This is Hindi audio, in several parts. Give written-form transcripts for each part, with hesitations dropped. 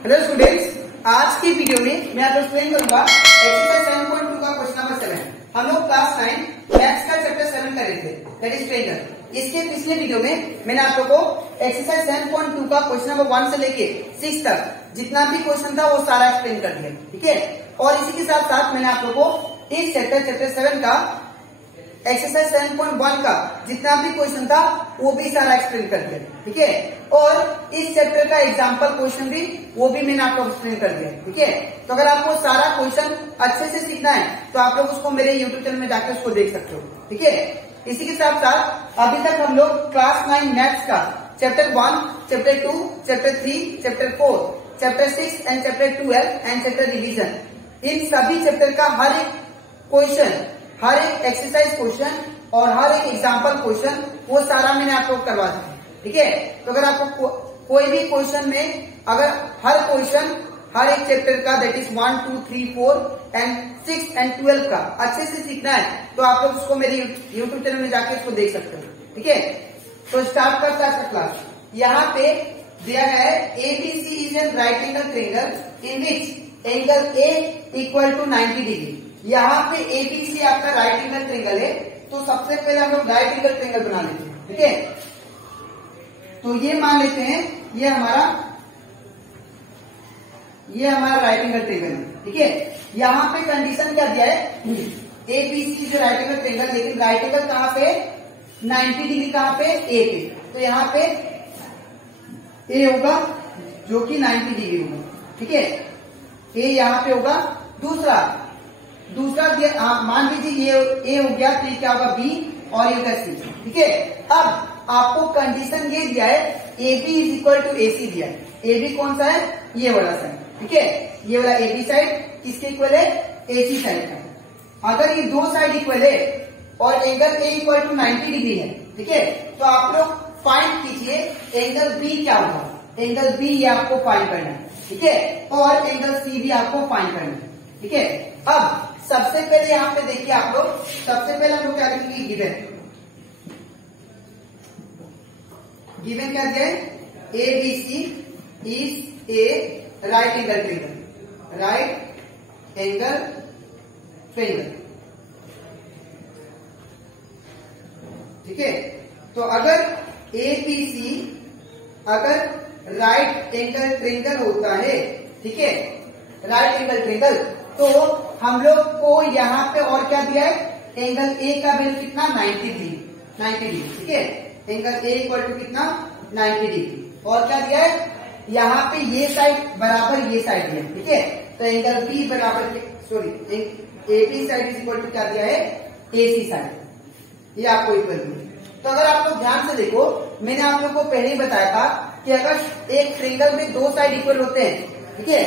हेलो स्टूडेंट्स, आज की वीडियो में मैं आपको एक्सप्लेन करूंगा एक्सरसाइज 7.2 का क्वेश्चन नंबर 7। हम लोग क्लास 9 मैथ्स का चैप्टर 7 कर रहे थे, दैट इज ट्रेंगल। इसके पिछले वीडियो में मैंने आप लोगों को एक्सरसाइज 7.2 का क्वेश्चन नंबर 1 से लेके 6 तक जितना भी क्वेश्चन था वो सारा एक्सप्लेन कर दिया, ठीक है। और इसी के साथ साथ मैंने आप लोगों को इस चैप्टर 7 का एक्सरसाइज 7.1 का जितना भी क्वेश्चन था वो भी सारा एक्सप्लेन कर दिया, ठीक है। और इस चैप्टर का एग्जांपल क्वेश्चन भी वो भी मैंने आपको एक्सप्लेन कर दिया, ठीक है। तो अगर आपको सारा क्वेश्चन अच्छे से सीखना है तो आप लोग उसको मेरे यूट्यूब चैनल में जाकर उसको देख सकते हो, ठीक है। इसी के साथ साथ अभी तक हम लोग क्लास 9 मैथ्स का chapter 1, chapter 2, chapter 3, chapter 4, chapter 6 and chapter 12 and chapter revision, इन सभी चैप्टर का हर एक क्वेश्चन, हर एक एक्सरसाइज क्वेश्चन और हर एक एग्जाम्पल क्वेश्चन वो सारा मैंने आपको करवा दिया, ठीक है। तो अगर आपको कोई भी क्वेश्चन में अगर हर क्वेश्चन हर एक चैप्टर का दैट इज 1, 2, 3, 4 एंड 6 एंड 12 का अच्छे से सीखना है तो आप लोग उसको मेरे यूट्यूब चैनल में जाके उसको देख सकते हो, ठीक है। तो स्टार्ट करता है क्लास। यहाँ पे दिया गया है ABC is an right angle triangle in which angle A equal to 90 degree. यहाँ पे ABC आपका राइट एंगल ट्रायंगल है, तो सबसे पहले हम लोग राइट एंगल ट्रायंगल बना लेते हैं, ठीक है। तो ये मान लेते हैं ये हमारा राइट एंगल ट्रायंगल है, ठीक है। यहाँ पे कंडीशन क्या दिया है, ABC जो राइट एंगल ट्रायंगल, लेकिन राइट एंगल कहाँ पे 90 डिग्री, कहाँ पे A पे। तो यहाँ पे A होगा जो कि 90 डिग्री होगा, ठीक है। A यहाँ पे होगा। दूसरा मान लीजिए ये A हो गया, तो ये क्या होगा B और ये होगा C, ठीक है। अब आपको कंडीशन ये दिया है AB is equal to AC दिया है। AB कौन सा है, ये वाला साइड, ठीक है। ये वाला AB साइड किसके इक्वल है, AC साइड का। अगर ये दो साइड इक्वल है और angle A equal to 90 degree है, ठीक है, तो आप लोग फाइंड कीजिए एंगल B क्या होगा। एंगल B ये आपको फाइंड करना है, ठीक है। और एंगल C भी आपको फाइंड करना है, ठीक है। अब सबसे पहले यहाँ पे देखिए आप लोग, सबसे पहले हम लोग क्या लिखेंगे, गिवन क्या दिया है, ABC is a right angle triangle, right angle triangle, ठीक है। तो अगर ABC अगर राइट एंगल ट्रायंगल होता है, ठीक है, राइट एंगल ट्रायंगल, तो हम लोग को यहाँ पे और क्या दिया है, एंगल A का वैल्यू कितना, 90 डिग्री, ठीक है। एंगल A इक्वल टू कितना, 90 डिग्री। और क्या दिया है, यहाँ पे ये साइड बराबर ये साइड है, ठीक है। तो एंगल B बराबर AB side is equal to क्या दिया है, AC साइड, ये आपको इक्वल दिया। तो अगर आप लोग ध्यान से देखो, मैंने आप लोग को पहले ही बताया था कि अगर एक ट्रायंगल में दो साइड इक्वल होते हैं, ठीक है,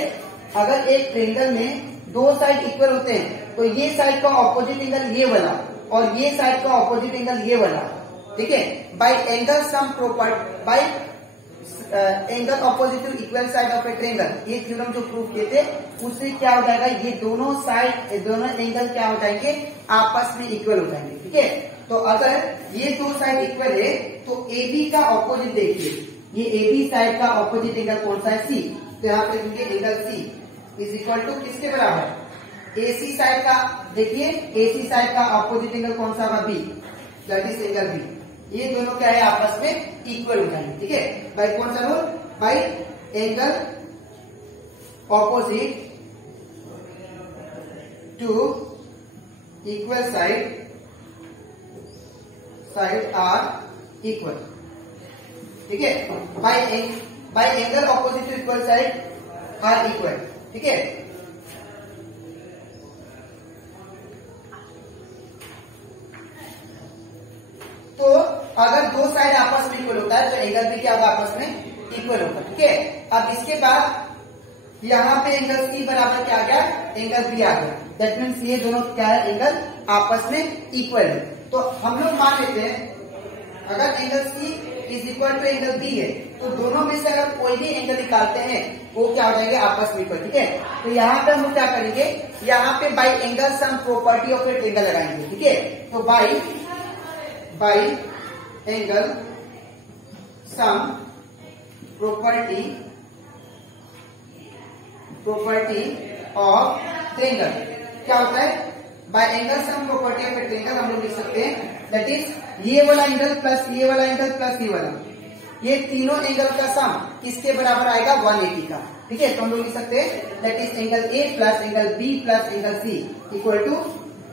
अगर एक ट्रायंगल में दो साइड इक्वल होते हैं तो ये साइड का ऑपोजिट एंगल ये वाला और ये साइड का ऑपोजिट एंगल ये वाला, ठीक है। By angle sum property by angle opposite to equal side of a triangle, ये थ्योरम जो प्रूव किए थे उससे क्या हो जाएगा, ये दोनों साइड दोनों एंगल क्या हो जाएंगे, आपस में इक्वल हो जाएंगे, ठीक है। तो अगर ये दो साइड इक्वल है तो AB का ऑपोजिट देखिए, ये AB साइड का ऑपोजिट एंगल कौन सा है, C। तो यहाँ पे देखिए angle C is equal to किसके बराबर, AC साइड का देखिए, AC साइड का ऑपोजिट एंगल कौन सा होगा, B, that is angle B। ये दोनों क्या है, आपस में इक्वल हो जाएंगे, ठीक है। बाय कौन सा rule, by angle opposite to equal side are equal, ठीक है। By angle opposite to equal side are equal, ठीक है। तो अगर दो साइड आपस में इक्वल होता है तो एंगल भी क्या होगा, आपस में इक्वल होगा, ठीक है। अब इसके बाद यहाँ पे एंगल C बराबर क्या आ गया, एंगल B आ गया, दैट मीन्स ये दोनों क्या है, एंगल आपस में इक्वल है। तो हम लोग मान लेते हैं अगर angle C is equal to angle B है तो दोनों में से अगर कोई भी एंगल निकालते हैं वो क्या हो जाएंगे, आपस में इक्वल, ठीक है। तो यहाँ पे हम लोग क्या करेंगे, यहाँ पे bye angle sum property of a triangle लगाएंगे, ठीक है। तो bye angle some property property of triangle क्या होता है? By angle sum property of triangle हम लोग लिख सकते हैं दैट इज ये वाला एंगल प्लस ये वाला एंगल प्लस ये वाला, ये तीनों एंगल का सम किसके बराबर आएगा? 180 का। ठीक है, तो हम लोग लिख सकते हैं that is angle A plus angle B plus angle C equal to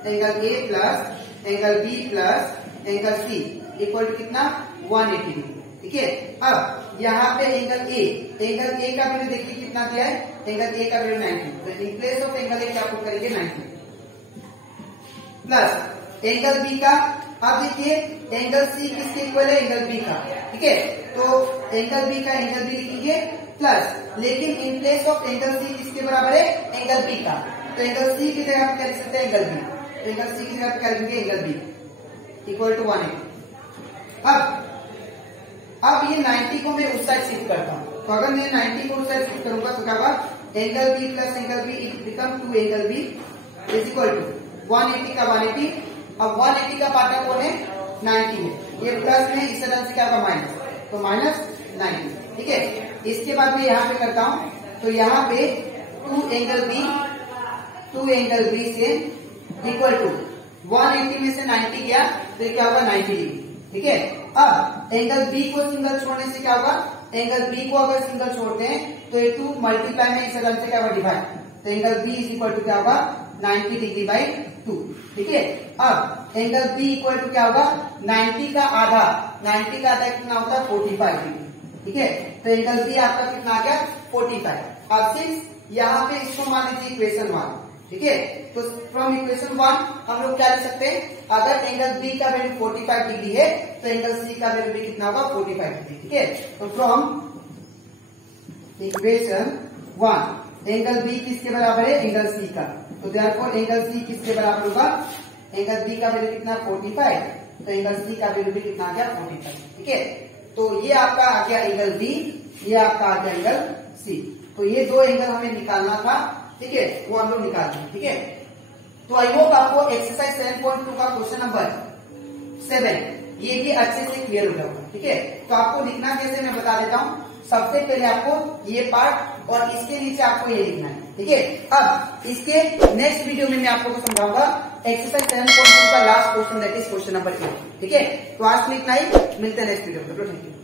angle A plus angle B plus angle C equal to कितना? 180 डिग्री। ठीक है, अब यहाँ पे एंगल ए का वैल्यू देखिए कितना दिया है? एंगल ए का वैल्यू 90, तो इन प्लेस ऑफ एंगल ए क्या पुट करेंगे? 90 प्लस एंगल बी का, अब देखिए एंगल सी किसके इक्वल है? एंगल बी का। ठीक है, तो एंगल बी का एंगल बी लिखेंगे प्लस, लेकिन in place of angle C किसके बराबर है? एंगल बी का। तो एंगल सी की जगह आप क्या लिख सकते हैं? Angle B. तो एंगल सी की जगह आप क्या लिखेंगे? Angle B equal to 180। अब ये 90 को मैं उस साइड शिफ्ट करता हूँ, तो अगर मैं 90 को उस साइड शिफ्ट करूंगा तो क्या होगा? Angle B plus angle B become 2 angle B is equal to 180 का 180। अब 180 का पार्ट कौन है? 90 है, ये प्लस में इस तरह से क्या होगा? माइनस, तो माइनस 90। ठीक है, इसके बाद मैं यहाँ पे करता हूँ, तो यहाँ पे 2 एंगल बी से इक्वल टू 180 में से 90 गया तो ये क्या होगा? 90 डिग्री। ठीक है, अब एंगल बी को सिंगल छोड़ने से क्या होगा? एंगल बी को अगर सिंगल छोड़ते हैं तो ये 2 मल्टीप्लाई में इस तरह से क्या होगा? डिवाइड, तो angle B is equal to क्या होगा? 90 डिग्री बाई 2। ठीक है, अब एंगल बी इक्वल टू क्या होगा? 90 का आधा, 90 का आधा कितना होता है? 45 डिग्री। ठीक है, तो एंगल बी आपका कितना आ गया? 45। अब सिंस यहाँ पे इसको मान लीजिए इक्वेशन 1। ठीक है, तो फ्रॉम इक्वेशन 1 हम लोग क्या लिख सकते हैं? अगर एंगल बी का वैल्यू 45 डिग्री है तो एंगल सी का वैल्यू भी कितना होगा? 45 डिग्री। ठीक है, तो फ्रॉम इक्वेशन 1 एंगल बी किसके बराबर है? एंगल सी का, तो देयरफॉर एंगल सी किसके बराबर होगा? एंगल बी का वैल्यू कितना? 45, तो एंगल सी का वैल्यू भी कितना आ गया? 45। ठीक है, तो ये आपका आ गया एंगल बी, ये आपका आ गया एंगल सी। तो ये दो एंगल हमें निकालना था। ठीक है, वो हम लोग निकाल दें। ठीक है, तो आई होप आपको एक्सरसाइज 7.2 का क्वेश्चन नंबर 7 ये भी अच्छे से क्लियर हो जाएगा। ठीक है, तो आपको लिखना कैसे मैं बता देता हूँ। सबसे पहले आपको ये पार्ट और इसके नीचे आपको ये लिखना है। ठीक है, अब इसके नेक्स्ट वीडियो में मैं आपको समझाऊंगा एक्सरसाइज 7.2 का last question, that is question number 8। ठीक है, तो आज में इतना ही, मिलते हैं नेक्स्ट वीडियो में। Thank you.